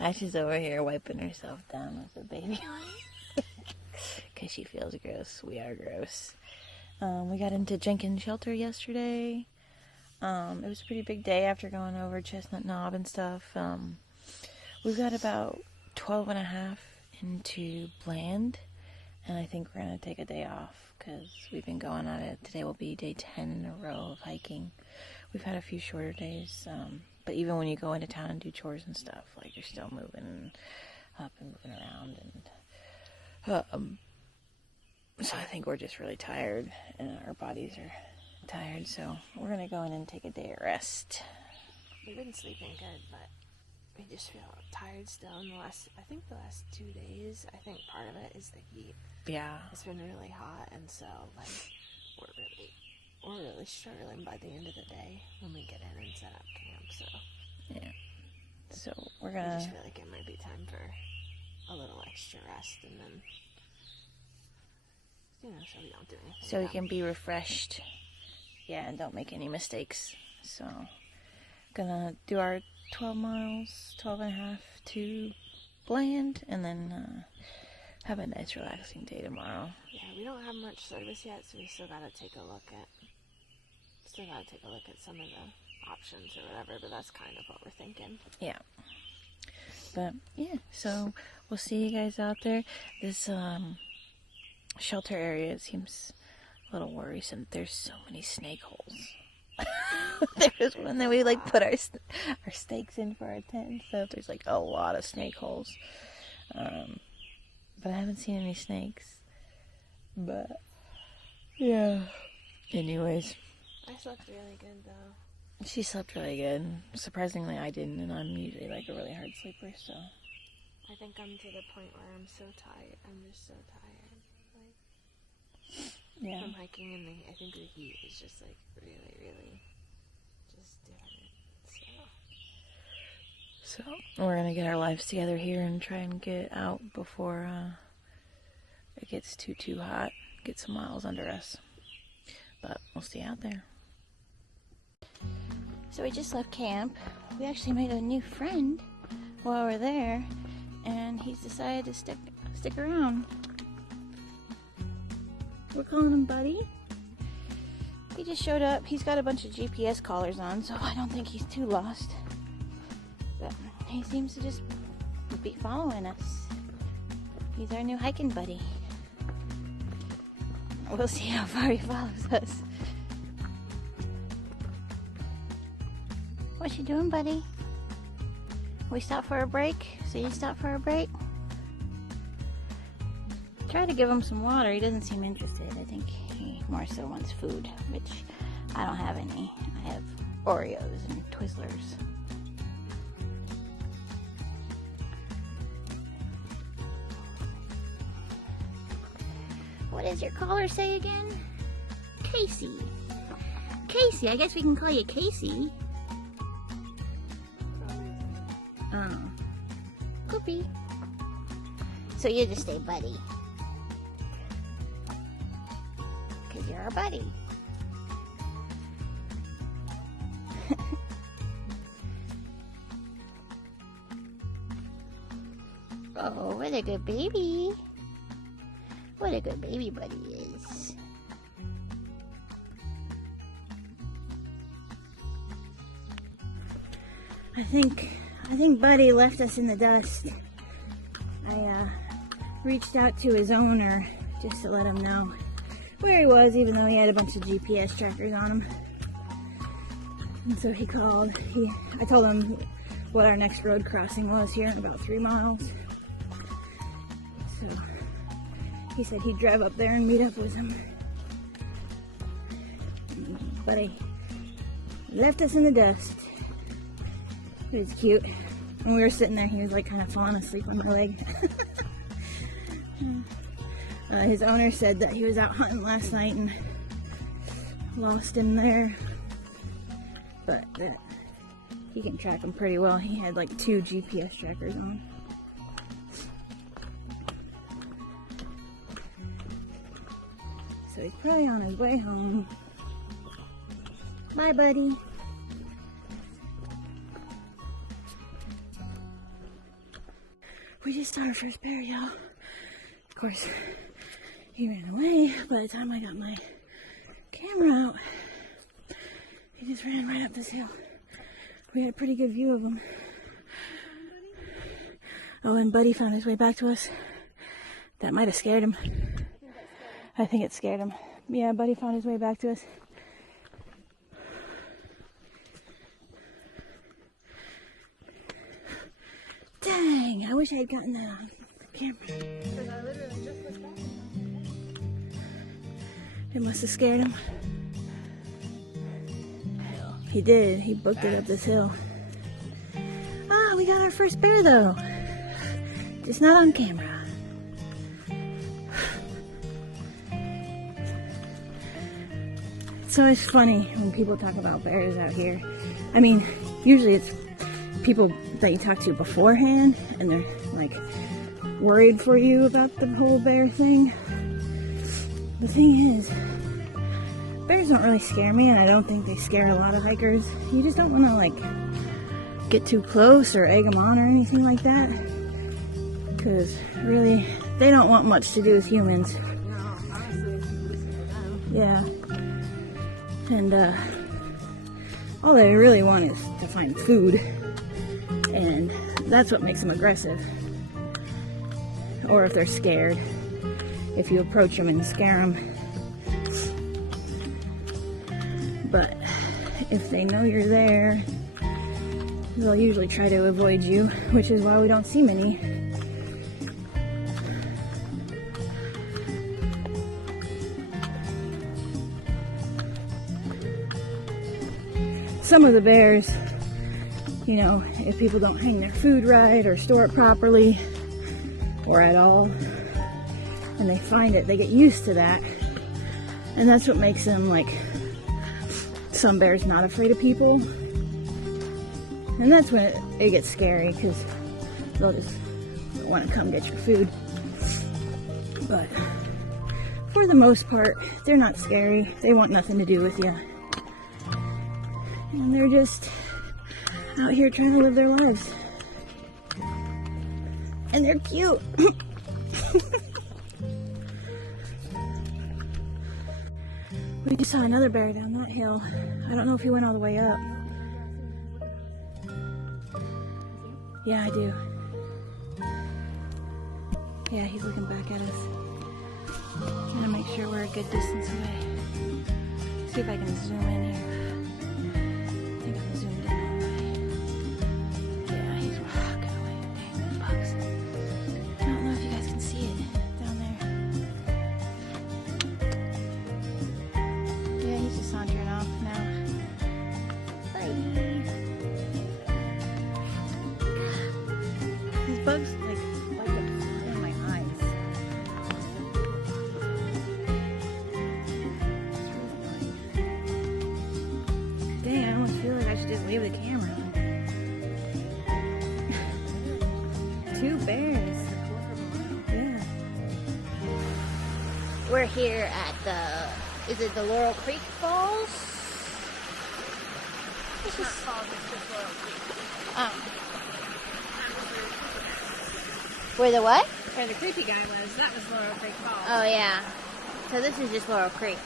Ash is over here wiping herself down with a baby because she feels gross. We are gross. We got into Jenkins Shelter yesterday. It was a pretty big day after going over Chestnut Knob and stuff. We've got about 12 and a half into Bland, and I think we're going to take a day off because we've been going at it. Today will be day 10 in a row of hiking. We've had a few shorter days, but even when you go into town and do chores and stuff, like, you're still moving up and moving around, and so I think we're just really tired, and our bodies are tired, so we're going to go in and take a day of rest. We've been sleeping good, but we just feel tired still in the last 2 days. I think part of it is the heat. Yeah. It's been really hot, and so, like, we're really struggling by the end of the day when we get in and set up camp, so. Yeah. So we're I gonna... just feel like it might be time for a little extra rest, and then, you know, so we don't do anything. So we can be refreshed. Yeah, and don't make any mistakes. So, gonna do our 12 miles, 12 and a half to Bland, and then have a nice relaxing day tomorrow. Yeah, we don't have much service yet, so we still gotta take a look at some of the options or whatever, but that's kind of what we're thinking. Yeah. But, yeah, so we'll see you guys out there. This shelter area, it seems a little worrisome. There's so many snake holes. There's one that we, like, put our stakes in for our tent and stuff. There's, like, a lot of snake holes. But I haven't seen any snakes. But, yeah. Anyways. I slept really good, though. She slept really good. Surprisingly, I didn't, and I'm usually, like, a really hard sleeper, so. I think I'm to the point where I'm so tired. I'm just so tired. Like, yeah. From hiking, and I think the heat is just, like, really, really just doing it. So, we're gonna get our lives together here and try and get out before it gets too hot. Get some miles under us. But we'll see out there. So we just left camp. We actually made a new friend while we're there, and he's decided to stick around. We're calling him Buddy. He just showed up. He's got a bunch of GPS collars on, so I don't think he's too lost. But he seems to just be following us. He's our new hiking buddy. We'll see how far he follows us. What you doing, buddy? We stopped for a break, so you stopped for a break? Try to give him some water. He doesn't seem interested. I think he more so wants food, which I don't have any. I have Oreos and Twizzlers. What does your collar say again? Casey. Casey, I guess we can call you Casey. Oh. Whoopee. So you just stay Buddy. Because you're our buddy. Oh, what a good baby. What a good baby Buddy is. I think Buddy left us in the dust. I reached out to his owner just to let him know where he was, even though he had a bunch of GPS trackers on him. And so he called. I told him what our next road crossing was here in about 3 miles. So he said he'd drive up there and meet up with him. But he left us in the dust. It was cute. When we were sitting there, he was like kind of falling asleep on my leg. His owner said that he was out hunting last night and lost him there. But that he can track him pretty well. He had like 2 GPS trackers on. So he's probably on his way home. Bye, buddy. We just saw our first bear, y'all. Of course, he ran away by the time I got my camera out. He just ran right up this hill. We had a pretty good view of him. Oh, and Buddy found his way back to us. That might have scared him. I think it scared him. Yeah, Buddy found his way back to us. Dang, I wish I had gotten that on camera. Because I literally just looked back. It must have scared him. He did. He booked it up this hill. Ah, we got our first bear though. Just not on camera. It's always funny when people talk about bears out here. I mean, usually it's people that you talk to beforehand and they're like worried for you about the whole bear thing. The thing is, bears don't really scare me, and I don't think they scare a lot of hikers. You just don't want to like get too close or egg them on or anything like that, because really they don't want much to do with humans. No, honestly, it's for them. Yeah. And all they really want is to find food, and that's what makes them aggressive. Or if they're scared, if you approach them and scare them. But if they know you're there, they'll usually try to avoid you, which is why we don't see many. Some of the bears, you know, if people don't hang their food right or store it properly or at all, and they find it, they get used to that. And that's what makes them, like, some bears not afraid of people. And that's when it gets scary, because they'll just want to come get your food. But for the most part, they're not scary. They want nothing to do with you. And they're just out here trying to live their lives. And they're cute. We just saw another bear down that hill. I don't know if he went all the way up. Yeah, I do. Yeah, he's looking back at us. Gonna make sure we're a good distance away. See if I can zoom in here. I think I'm zoomed in all the way. Yeah, he's walking away. Dang, those bugs. I don't know if you guys can see it down there. Yeah, he's just sauntering off now. Bye. These bugs like to fly in my eyes. Dang, I almost feel like I should just leave the camera. Two bears. Yeah. We're here at is it the Laurel Creek Falls? It's not falls, it's just Laurel Creek. Where the what? Where the creepy guy was, that was Laurel Creek Falls. Oh yeah. So this is just Laurel Creek.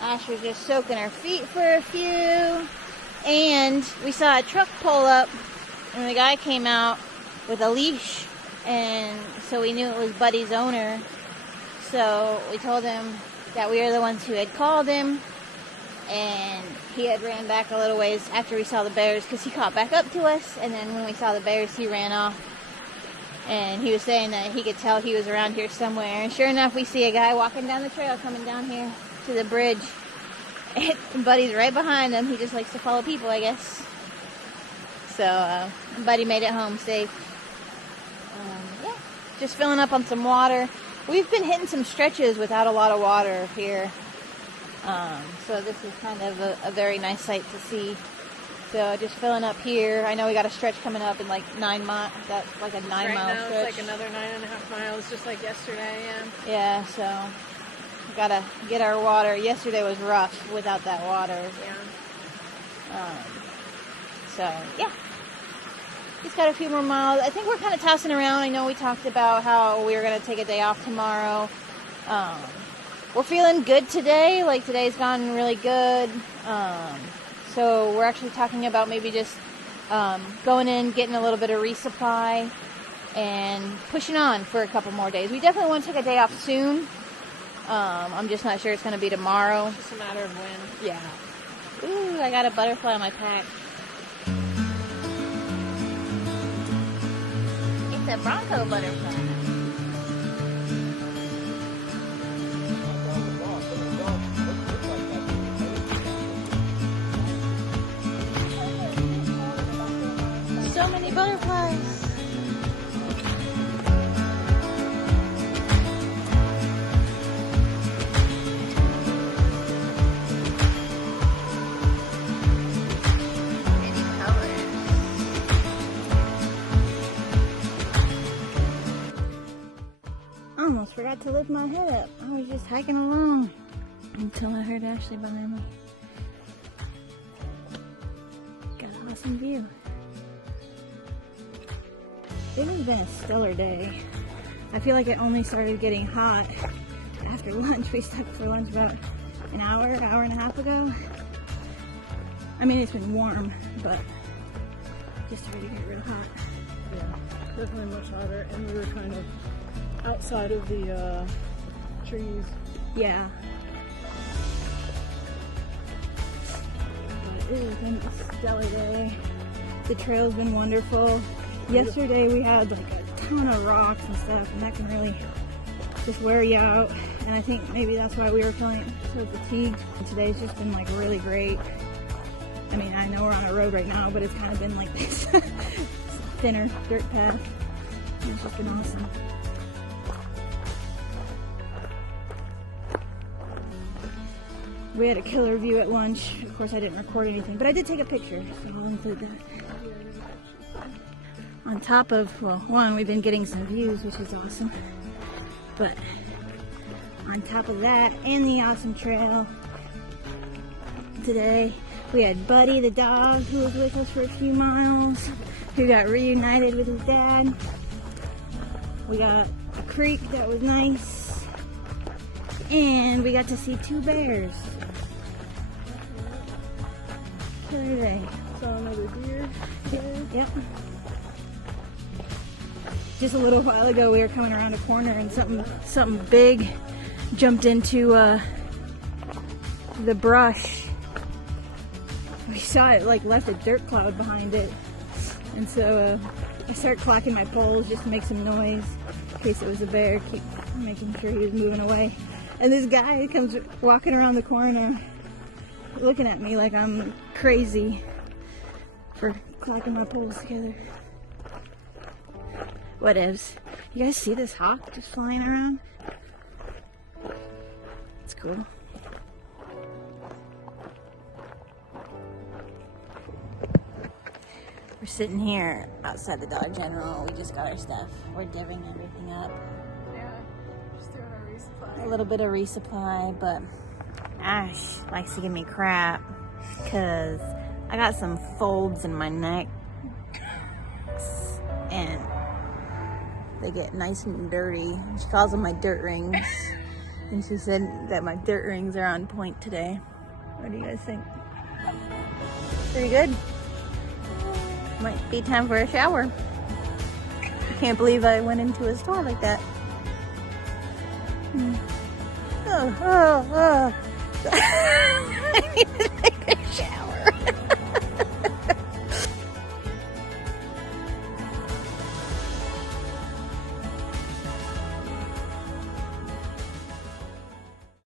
Ash was just soaking her feet for a few. And we saw a truck pull up and the guy came out with a leash, and so we knew it was Buddy's owner. So we told him that we were the ones who had called him, and he had ran back a little ways after we saw the bears because he caught back up to us, and then when we saw the bears he ran off. And he was saying that he could tell he was around here somewhere, and sure enough we see a guy walking down the trail coming down here to the bridge, and Buddy's right behind him. He just likes to follow people, I guess. So Buddy made it home safe. Yeah, just filling up on some water. We've been hitting some stretches without a lot of water here. So this is kind of a very nice sight to see. So just filling up here. I know we got a stretch coming up in like 9 miles. That's like a 9 mile Right now stretch. it's like another 9.5 miles, just like yesterday, yeah. Yeah, so we gotta get our water. Yesterday was rough without that water. Yeah. So yeah. He's got a few more miles. I think we're kind of tossing around. I know we talked about how we were going to take a day off tomorrow. We're feeling good today. Like, today's gone really good. So we're actually talking about maybe just going in, getting a little bit of resupply, and pushing on for a couple more days. We definitely want to take a day off soon. I'm just not sure it's going to be tomorrow. It's just a matter of when. Yeah. Ooh, I got a butterfly on my pack. It's a Bronco butterfly. So many butterflies. I almost forgot to lift my head up. I was just hiking along until I heard Ashley behind me. Got an awesome view. It has been a stellar day. I feel like it only started getting hot after lunch. We stopped for lunch about an hour and a half ago. I mean, it's been warm, but just started to get real hot. Yeah, definitely much hotter, and we were kind of outside of the trees. Yeah. But it has been a stellar day. The trail's been wonderful. Yesterday we had like a ton of rocks and stuff, and that can really just wear you out. And I think maybe that's why we were feeling so fatigued. And today's just been like really great. I mean, I know we're on a road right now, but it's kind of been like this thinner dirt path. It's just been awesome. We had a killer view at lunch. Of course, I didn't record anything, but I did take a picture, so I'll include that. On top of, well, one, we've been getting some views, which is awesome. But on top of that, and the awesome trail, today we had Buddy, the dog, who was with us for a few miles, who got reunited with his dad. We got a creek that was nice, and we got to see 2 bears. Killer day. Saw another deer there. Yep. Just a little while ago, we were coming around a corner and something big jumped into the brush. We saw it like left a dirt cloud behind it, and so I started clacking my poles just to make some noise in case it was a bear. Keep making sure he was moving away. And this guy comes walking around the corner, looking at me like I'm crazy for clacking my poles together. Whatevs. You guys see this hawk just flying around? It's cool. We're sitting here outside the Dollar General. We just got our stuff. We're divvying everything up. Yeah, just doing a resupply. A little bit of resupply, but Ash likes to give me crap because I got some folds in my neck and they get nice and dirty. She calls them my dirt rings. And she said that my dirt rings are on point today. What do you guys think? Pretty good? Might be time for a shower. I can't believe I went into a store like that. I need to